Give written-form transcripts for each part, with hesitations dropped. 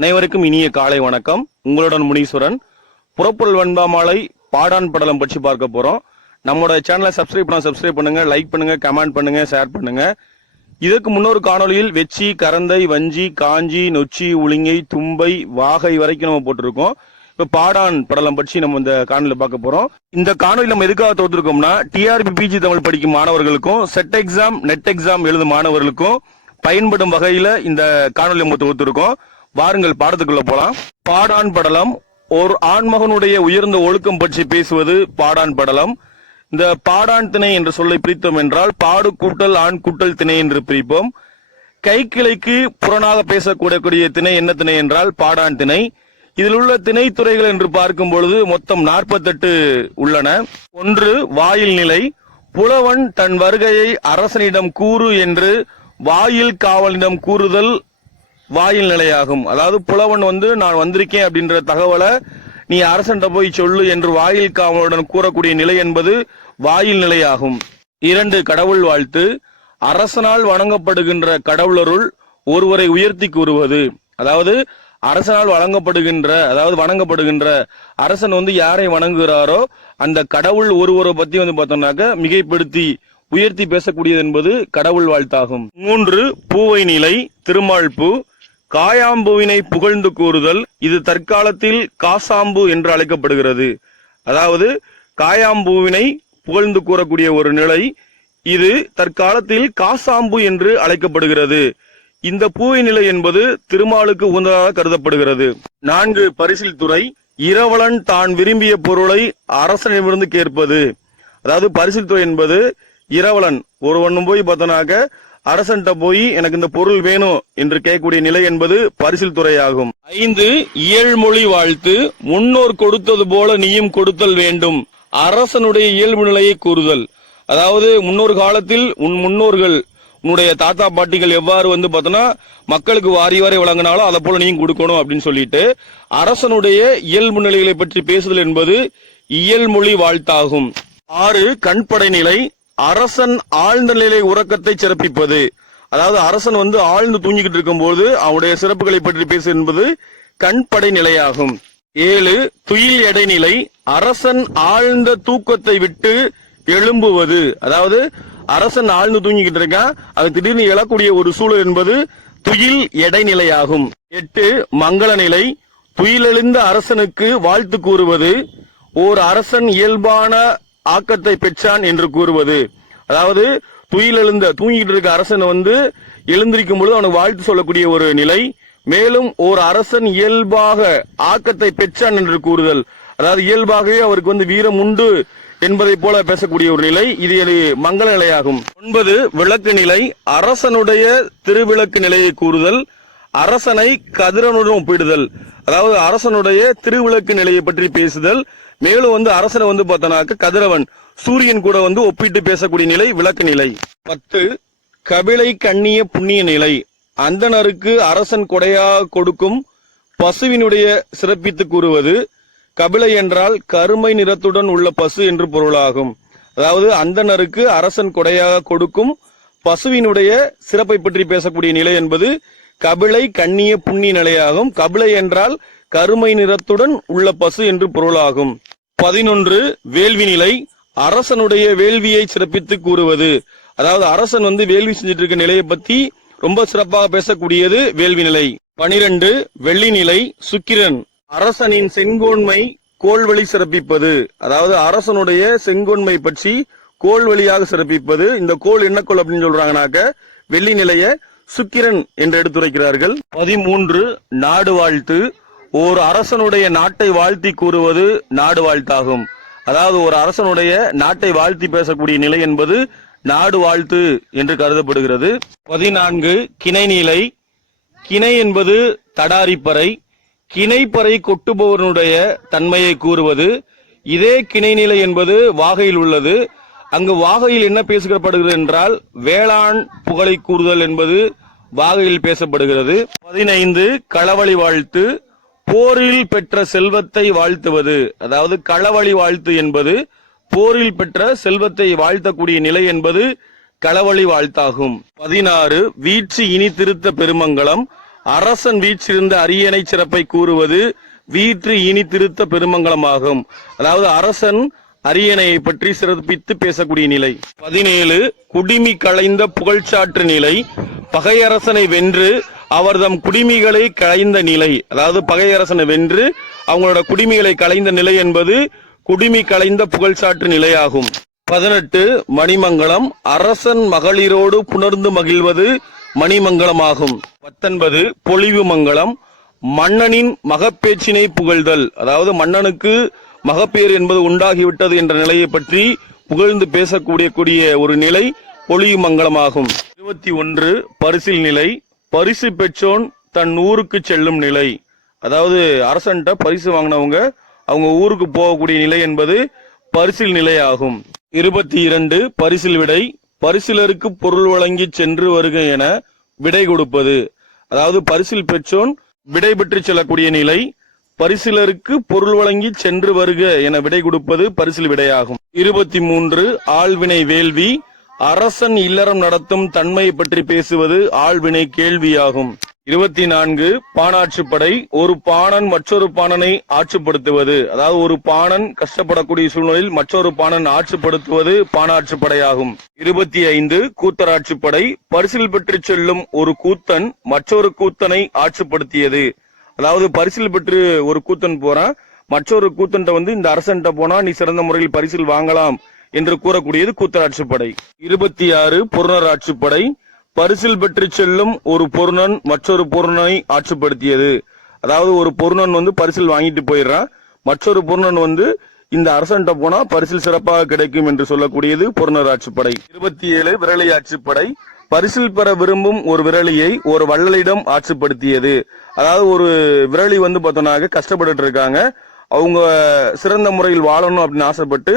அனைவருக்கும் இனிய காலை வணக்கம். உங்களுடன் முனீஸ்வரன். புறப்பொருள் வெண்பாமாலை பாடான் படலம் பற்றி பார்க்க போறோம். நம்மளோட சேனலை சப்ஸ்கிரைப் பண்ணுங்க, லைக் பண்ணுங்க, கமெண்ட் பண்ணுங்க, ஷேர் பண்ணுங்க. இதுக்கு முன்னொரு காணொலியில் வெச்சி, கரந்தை, வஞ்சி, காஞ்சி, நொச்சி, உளிங்கை, தும்பை, வாகை வரைக்கும் நம்ம போட்டிருக்கோம். இப்ப பாடான் படலம் பற்றி நம்ம இந்த காணொலியில பார்க்க போறோம். இந்த காணொலி நம்ம எதுக்காக தோற்றிருக்கோம்னா, டிஆர்பி பிஜி தமிழ் படிக்கும் மாணவர்களுக்கும், செட் எக்ஸாம், நெட் எக்ஸாம் எழுதும் மாணவர்களுக்கும் பயன்படும் வகையில இந்த காணொலி நம்ம தோற்றிருக்கோம். வாருங்கள் பாடத்துக்குள்ள போலாம். பாடான் படலம் ஒரு ஆண்மகனுடைய உயர்ந்த ஒழுக்கம் பற்றி பேசுவது பாடான் படலம். இந்த பாடான் திணை என்ற சொல்லை பிரித்தோம் என்றால் பாடு கூட்டல் ஆண் கூட்டல் திணை என்று பிரிப்போம். கைக்கிளைக்கு புறனாக பேசக்கூடிய திணை என்ன திணை என்றால் பாடான் திணை. இதில் உள்ள திணை துறைகள் என்று பார்க்கும் பொழுது மொத்தம் 48 உள்ளன. 1. வாயில் நிலை. புலவன் தன் வருகையை அரசனிடம் கூறு என்று வாயில் காவலிடம் கூறுதல் வாயில் நிலையாகும். அதாவது புலவன் நான் வந்திருக்கேன் அப்படின்ற தகவலை நீ அரசன்ட்ட போய் சொல்லு என்று வாயில் காவலுடன் கூறக்கூடிய நிலை என்பது வாயில் நிலையாகும். 2. கடவுள் வாழ்த்து. அரசனால் வணங்கப்படுகின்ற கடவுளருள் ஒருவரை உயர்த்தி கூறுவது. அதாவது அரசனால் வணங்கப்படுகின்ற அரசன் யாரை வணங்குகிறாரோ அந்த கடவுள் ஒருவரை பத்தி பார்த்தோம்னாக்க மிகைப்படுத்தி உயர்த்தி பேசக்கூடியது என்பது கடவுள் வாழ்த்தாகும். 3. பூவை நிலை. திருமால் பூ. காயாம்பூவினை புகழ்ந்து கூறுதல். இது தற்காலத்தில் காசாம்பு என்று அழைக்கப்படுகிறது. அதாவது காயாம்பூவினை புகழ்ந்து கூறக்கூடிய ஒரு நிலை. இது தற்காலத்தில் காசாம்பு என்று அழைக்கப்படுகிறது. இந்த பூவை நிலை என்பது திருமாலுக்கு உகந்ததாக கருதப்படுகிறது. 4. பரிசில் துறை. இரவலன் தான் விரும்பிய பொருளை அரசனிடமிருந்து கேட்பது. அதாவது பரிசில் துறை என்பது இரவலன் ஒருவன் போய் பார்த்தனாக்க அரசன்ட்ட போய் எனக்கு இந்த பொருள் வேணும் என்று கேட்கக்கூடிய நிலை என்பது பரிசில் துறையாகும். 5. இயல்மொழி வாழ்த்து. முன்னோர் கொடுத்தது போல நீயும் கொடுத்தல் வேண்டும். அரசனுடைய இயல்பு நிலையை கூறுதல். அதாவது முன்னொரு காலத்தில் முன்னோர்கள் உன்னுடைய தாத்தா பாட்டிகள் எவ்வாறு பார்த்தோன்னா மக்களுக்கு வாரி வழங்கினாலும் அதை போல நீயும் கொடுக்கணும் அப்படின்னு சொல்லிட்டு அரசனுடைய இயல்பு நிலைகளை பற்றி பேசுதல் என்பது இயல்மொழி வாழ்த்தாகும். 6. கண்படை நிலை. அரசன் ஆழ்ந்த நிலை உறக்கத்தை சிறப்பிப்பது. அதாவது அரசன் ஆழ்ந்து தூங்கிக்கிட்டு இருக்கும் போது அவனுடைய சிறப்புகளை பற்றி பேசு என்பது கண்படை நிலையாகும். 7. துயில் எடைநிலை. அரசன் ஆழ்ந்த தூக்கத்தை விட்டு எழும்புவது. அதாவது அரசன் ஆழ்ந்து தூங்கிக்கிட்டு இருக்கான், அது திடீர்னு எழக்கூடிய ஒரு சூழல் என்பது துயில் எடைநிலையாகும். 8. மங்கள நிலை. துயிலெழுந்த அரசனுக்கு வாழ்த்து கூறுவது. ஓர் அரசன் இயல்பான ஆக்கத்தை பெற்றான் என்று கூறுவது. அதாவது தூங்கிட்டு இருக்க அரசன் எழுந்திருக்கும் பொழுது அவனுக்கு வாழ்த்து சொல்லக்கூடிய ஒரு நிலை. மேலும் ஓர் அரசன் இயல்பாக ஆக்கத்தை பெற்றான் என்று கூறுதல். அதாவது இயல்பாகவே அவருக்கு வீரம் உண்டு என்பதை போல பேசக்கூடிய ஒரு நிலை. இது மங்கள நிலையாகும். 9. விளக்கு நிலை. அரசனுடைய திருவிளக்கு நிலையை கூறுதல். அரசனை கதிரவனுடன் ஒப்பிடுதல். அதாவது அரசனுடைய திருவிளக்கு நிலையை பற்றி பேசுதல். மேலும் அரசனை பார்த்தனாக்க கதிரவன் சூரியன் கூட ஒப்பிட்டு பேசக்கூடிய நிலை விளக்கு நிலை. 10. கபிலை கண்ணிய புண்ணிய நிலை. அந்தணருக்கு அரசன் கொடையாக கொடுக்கும் பசுவினுடைய சிறப்பித்து கூறுவது. கபிலை என்றால் கருமை நிறத்துடன் உள்ள பசு என்று பொருளாகும். அதாவது அந்தணருக்கு அரசன் கொடையாக கொடுக்கும் பசுவினுடைய சிறப்பை பற்றி பேசக்கூடிய நிலை என்பது கபிலை கண்ணிய புண்ணிய நிலையாகும். கபிலை என்றால் கருமை நிறத்துடன் உள்ள பசு என்று பொருளாகும். 11. வேள்வி நிலை. அரசனுடைய வேள்வியை சிறப்பித்து கூறுவது. அதாவது அரசன் வேள்வி செஞ்சிட்டு இருக்க நிலையை பத்தி ரொம்ப சிறப்பாக பேசக்கூடியது வேள்வி நிலை. 12. வெள்ளி நிலை. சுக்கிரன். அரசனின் செங்கோன்மை கோள்வழி சிறப்பிப்பது. அதாவது அரசனுடைய செங்கோன்மை பற்றி கோள் வழியாக சிறப்பிப்பது. இந்த கோள் என்ன கோள் அப்படின்னு சொல்றாங்கனாக்க வெள்ளி நிலைய சுக்கிரன் என்று எடுத்துரைக்கிறார்கள். 13. நாடு வாழ்த்து. ஓர் அரசனுடைய நாட்டை வாழ்த்தி கூறுவது நாடு வாழ்த்தாகும். அதாவது ஒரு அரசனுடைய நாட்டை வாழ்த்தி பேசக்கூடிய நிலை என்பது நாடு வாழ்த்து என்று கருதப்படுகிறது. 14. கிணை நிலை. கிணை என்பது தடாரிப்பறை. கிணைப்பறை கொட்டுபவனுடைய தன்மையை கூறுவது. இதே கிணை நிலை என்பது வாகையில் உள்ளது. அங்கு வாகையில் என்ன பேசப்படுகிறது என்றால் வேளாண் புகழை கூறுதல் என்பது வாகையில் பேசப்படுகிறது. 15. களவழி வாழ்த்து. போரில் பெற்ற செல்வத்தை வாழ்த்துவது. அதாவது களவழி வாழ்த்து என்பது போரில் பெற்ற செல்வத்தை வாழ்த்தக்கூடிய நிலை என்பது களவழி வாழ்த்தாகும். 16. வீழ்ச்சி இனி திருத்த பெருமங்கலம். அரசன் வீற்றிருந்த அரியணை சிறப்பை கூறுவது வீற்று இனி திருத்த பெருமங்கலமாகும். அதாவது அரசன் அரியணையை பற்றி சிறப்பித்து பேசக்கூடிய நிலை. 17 குடிமி களைந்த புகழ்ச்சாற்று நிலை. பகையரசனை வென்று அவர்தம் குடிமிகளை களைந்த நிலை. அதாவது பகையரசனை வென்று அவங்களோட குடிமிகளை களைந்த நிலை என்பது குடிமி களைந்த புகழ்ச்சாற்று நிலையாகும். 18 மணிமங்கலம். அரசன் மகளிரோடு புணர்ந்து மகிழ்வது மணிமங்கலமாகும். 19 பொலிவு மங்கலம். மன்னனின் மகப்பேச்சினை புகழ்தல். அதாவது மன்னனுக்கு மகப்பேறு என்பது உண்டாகிவிட்டது என்ற நிலையை பற்றி புகழ்ந்து பேசக்கூடிய ஒரு நிலை பொலிவு மங்கலமாகும். 21 பரிசில் நிலை. பரிசு பெற்றோன் தன் ஊருக்கு செல்லும் நிலை. அதாவது அரசன்ட்ட பரிசு வாங்கினவங்க அவங்க ஊருக்கு போகக்கூடிய நிலை என்பது பரிசில் நிலையாகும். 22 பரிசில் விடை. பரிசிலருக்கு பொருள் வழங்கி சென்று வருக என விடை கொடுப்பது. அதாவது பரிசில் பெற்றோன் விடை பெற்று செல்லக்கூடிய நிலை. பரிசிலருக்கு பொருள் வழங்கி சென்று வருக என விடை கொடுப்பது பரிசில் விடையாகும். 23 ஆழ்வினை வேள்வி. அரசன் இல்லறம் நடத்தும் தன்மையை பற்றி பேசுவது ஆழ்வினை கேள்வியாகும். 24 பாணாட்சிப்படை. ஒரு பாணன் மற்றொரு பாணனை ஆட்சிப்படுத்துவது. அதாவது ஒரு பாணன் கஷ்டப்படக்கூடிய சூழ்நிலையில் மற்றொரு பாணன் ஆட்சிப்படுத்துவது பாணாட்சிப்படையாகும். 25 கூத்தராட்சிப்படை. பரிசில் பெற்று செல்லும் ஒரு கூத்தன் மற்றொரு கூத்தனை ஆட்சிப்படுத்தியது. அதாவது பரிசில் பெற்று ஒரு கூத்தன் போறான், மற்றொரு கூத்தன்ட்ட இந்த அரசன்ட்ட போனா நீ சிறந்த முறையில் பரிசில் வாங்கலாம் என்று கூறக்கூடியது கூத்தராட்சிப்படை. 26 பொருணராட்சிப்படை. பரிசில் பெற்று செல்லும் ஒரு பொருணன் மற்றொரு பொருணனை ஆட்சிப்படுத்தியது. அதாவது ஒரு பொருணன் பரிசில் வாங்கிட்டு போயிடுறான், மற்றொரு பொருணன் இந்த அரசன்ட்ட போனா பரிசில் சிறப்பாக கிடைக்கும் என்று சொல்லக்கூடியது பொருணராட்சிப்படை. 27 விரலி ஆட்சிப்படை. பரிசில் பெற விரும்பும் ஒரு விரலியை ஒரு வள்ளலிடம் ஆட்சிப்படுத்தியது. அதாவது ஒரு விரலி பார்த்தோம்னாக்க கஷ்டப்பட்டு இருக்காங்க, அவங்க சிறந்த முறையில் வாழணும் அப்படின்னு ஆசைப்பட்டு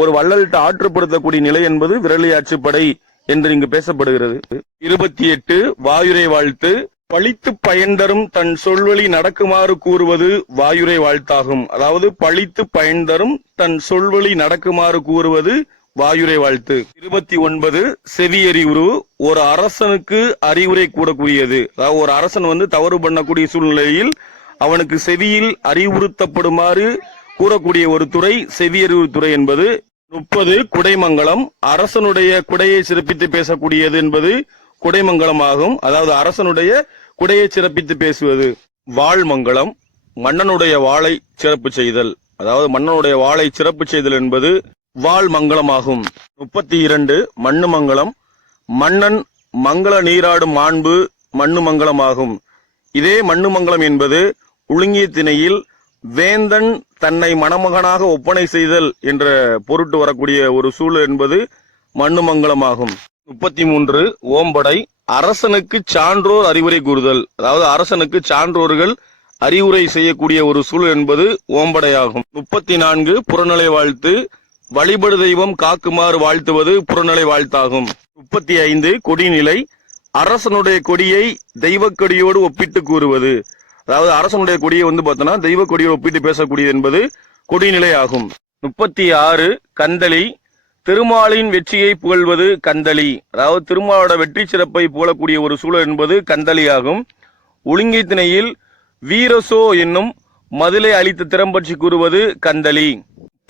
ஒரு வள்ளல்கிட்ட ஆற்றுப்படுத்தக்கூடிய நிலை என்பது விரலி ஆட்சிப்படை என்று இங்கு பேசப்படுகிறது. 28 வாயுரை வாழ்த்து. பழித்து பயன் தரும் தன் சொல்வழி நடக்குமாறு கூறுவது வாயுரை வாழ்த்தாகும். அதாவது பழித்து பயன் தரும் தன் சொல்வழி நடக்குமாறு கூறுவது வாயுரை வாழ்த்து. 29 செவியறிவுறு. ஒரு அரசனுக்கு அறிவுரை கூறக்கூடியது. அதாவது ஒரு அரசன் தவறு பண்ணக்கூடிய சூழ்நிலையில் அவனுக்கு செவியில் அறிவுறுத்தப்படுமாறு கூறக்கூடிய ஒரு துறை செவியறிவு துறை என்பது. 30 குடைமங்கலம். அரசனுடைய குடையை சிறப்பித்து பேசக்கூடியது என்பது குடைமங்கலமாகும். அதாவது அரசனுடைய குடையை சிறப்பித்து பேசுவது. வாழ்மங்கலம். மன்னனுடைய வாளை சிறப்பு செய்தல். அதாவது மன்னனுடைய வாளை சிறப்பு செய்தல் என்பது வாழ்மங்கலமாகும். 32 மண்ணு மங்கலம். மன்னன் மங்கள நீராடும் மாண்பு மண்ணு மங்கலமாகும். இதே மண்ணு மங்கலம் என்பது உளுங்கிய திணையில் வேந்தன் தன்னை மணமகனாக ஒப்பனை செய்தல் என்ற பொருட்டு வரக்கூடிய ஒரு சூழல் என்பது மண்ணு மங்கலமாகும். 33 ஓம்படை. அரசனுக்கு சான்றோர் அறிவுரை கூறுதல். அதாவது அரசனுக்கு சான்றோர்கள் அறிவுரை செய்யக்கூடிய ஒரு சூழல் என்பது ஓம்படையாகும். 34 புறநிலை வாழ்த்து. வழிபடு தெய்வம் காக்குமாறு வாழ்த்துவது புறநிலை வாழ்த்தாகும். 35 கொடிநிலை. அரசனுடைய கொடியை தெய்வக்கொடியோடு ஒப்பிட்டு கூறுவது. அதாவது அரசனுடைய கொடியை பார்த்தோம்னா தெய்வ கொடியோடு ஒப்பிட்டு பேசக்கூடியது என்பது கொடிநிலை ஆகும். 36 கந்தளி. திருமாலின் வெற்றியை புகழ்வது கந்தளி. அதாவது திருமாலோட வெற்றி சிறப்பை புகழக்கூடிய ஒரு சூழல் என்பது கந்தளி ஆகும். ஒழுங்கை திணையில் வீரசோ என்னும் மதிலை அளித்த திறம்பற்றி கூறுவது கந்தளி.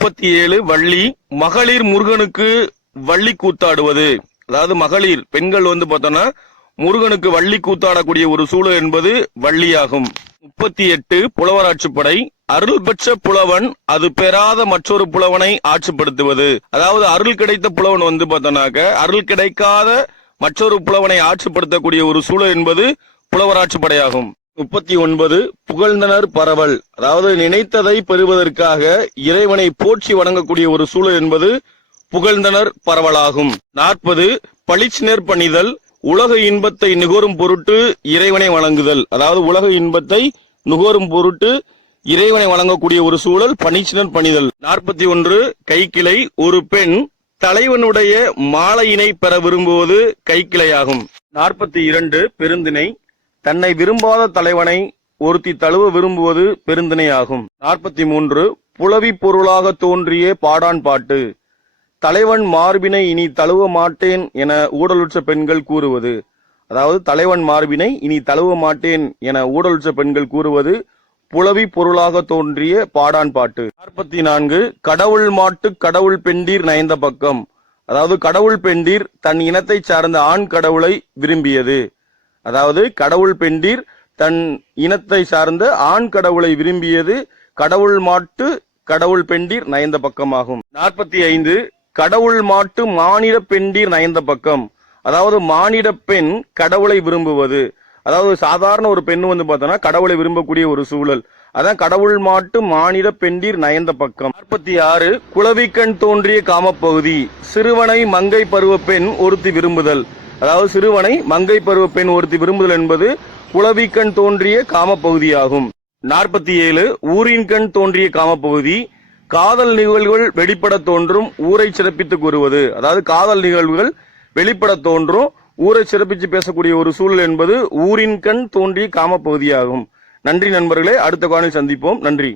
37 வள்ளி. மகளிர் முருகனுக்கு வள்ளி கூத்தாடுவது. அதாவது மகளிர் பெண்கள் பார்த்தோம்னா முருகனுக்கு வள்ளி கூத்தாடக்கூடிய ஒரு சூழல் என்பது வள்ளியாகும். 38 புலவராட்சிப்படை. அருள் பெற்ற புலவன் அது பெறாத மற்றொரு புலவனை ஆட்சிப்படுத்துவது. அதாவது அருள் கிடைத்த புலவன் பார்த்தோம்னாக்க அருள் கிடைக்காத மற்றொரு புலவனை ஆட்சிப்படுத்தக்கூடிய ஒரு சூழல் என்பது புலவராட்சிப்படையாகும். 39 புகழ்ந்தனர் பரவல். அதாவது நினைத்ததை பெறுவதற்காக இறைவனை போற்றி வணங்கக்கூடிய ஒரு சூழல் என்பது புகழ்ந்தனர் பரவலாகும். 40 பழிச்சினர் பணிதல். உலக இன்பத்தை நுகரும் பொருட்டு இறைவனை வணங்குதல். அதாவது உலக இன்பத்தை நுகரும் பொருட்டு இறைவனை வணங்கக்கூடிய ஒரு சூழல் பணிச்சினர் பணிதல். 41 கைக்கிளை. ஒரு பெண் தலைவனுடைய மாலையினை பெற விரும்புவது கைக்கிளையாகும். 42 பெருந்திணை. தன்னை விரும்பாத தலைவனை ஒருத்தி தழுவ விரும்புவது பெருந்திணை ஆகும். 43 புலவி பொருளாக தோன்றிய பாடான் பாட்டு. தலைவன் மார்பினை இனி தழுவ மாட்டேன் என ஊடலுற்ற பெண்கள் கூறுவது. அதாவது தலைவன் மார்பினை இனி தழுவ மாட்டேன் என ஊடலுற்ற பெண்கள் கூறுவது புலவி பொருளாக தோன்றிய பாடான் பாட்டு. 44 கடவுள் மாட்டு கடவுள் பெண்டீர் நயந்த பக்கம். அதாவது கடவுள் பெண்டீர் தன் இனத்தை சார்ந்த ஆண் கடவுளை விரும்பியது. அதாவது கடவுள் பெண்டீர் தன் இனத்தை சார்ந்த ஆண் கடவுளை விரும்பியது கடவுள் மாட்டு கடவுள் பெண்டீர் நயந்த பக்கமாகும். 45 கடவுள் மாட்டு மானிட பெண்டீர் நயந்த பக்கம். அதாவது மானிட பெண் கடவுளை விரும்புவது. அதாவது சாதாரண ஒரு பெண் பார்த்தோம்னா கடவுளை விரும்பக்கூடிய ஒரு சூழல். அதான் கடவுள் மாட்டு மானிட பெண்டீர் நயந்த பக்கம். 46 குளவிக்கண் தோன்றிய காமப்பகுதி. சிறுவனை மங்கை பருவ பெண் ஒருத்தி விரும்புதல். அதாவது சிறுவனை மங்கை பருவ பெண் ஒருத்தி விரும்புதல் என்பது குளவிக்கண் தோன்றிய காமப்பகுதியாகும். 47 ஊரின் கண் தோன்றிய காமப்பகுதி. காதல் நிகழ்வுகள் வெளிப்பட தோன்றும் ஊரை சிறப்பித்து கூறுவது. அதாவது காதல் நிகழ்வுகள் வெளிப்பட தோன்றும் ஊரை சிறப்பித்து பேசக்கூடிய ஒரு சூழல் என்பது ஊரின் கண் தோன்றிய காமப்பகுதியாகும். நன்றி நண்பர்களே, அடுத்த காணொளியில் சந்திப்போம். நன்றி.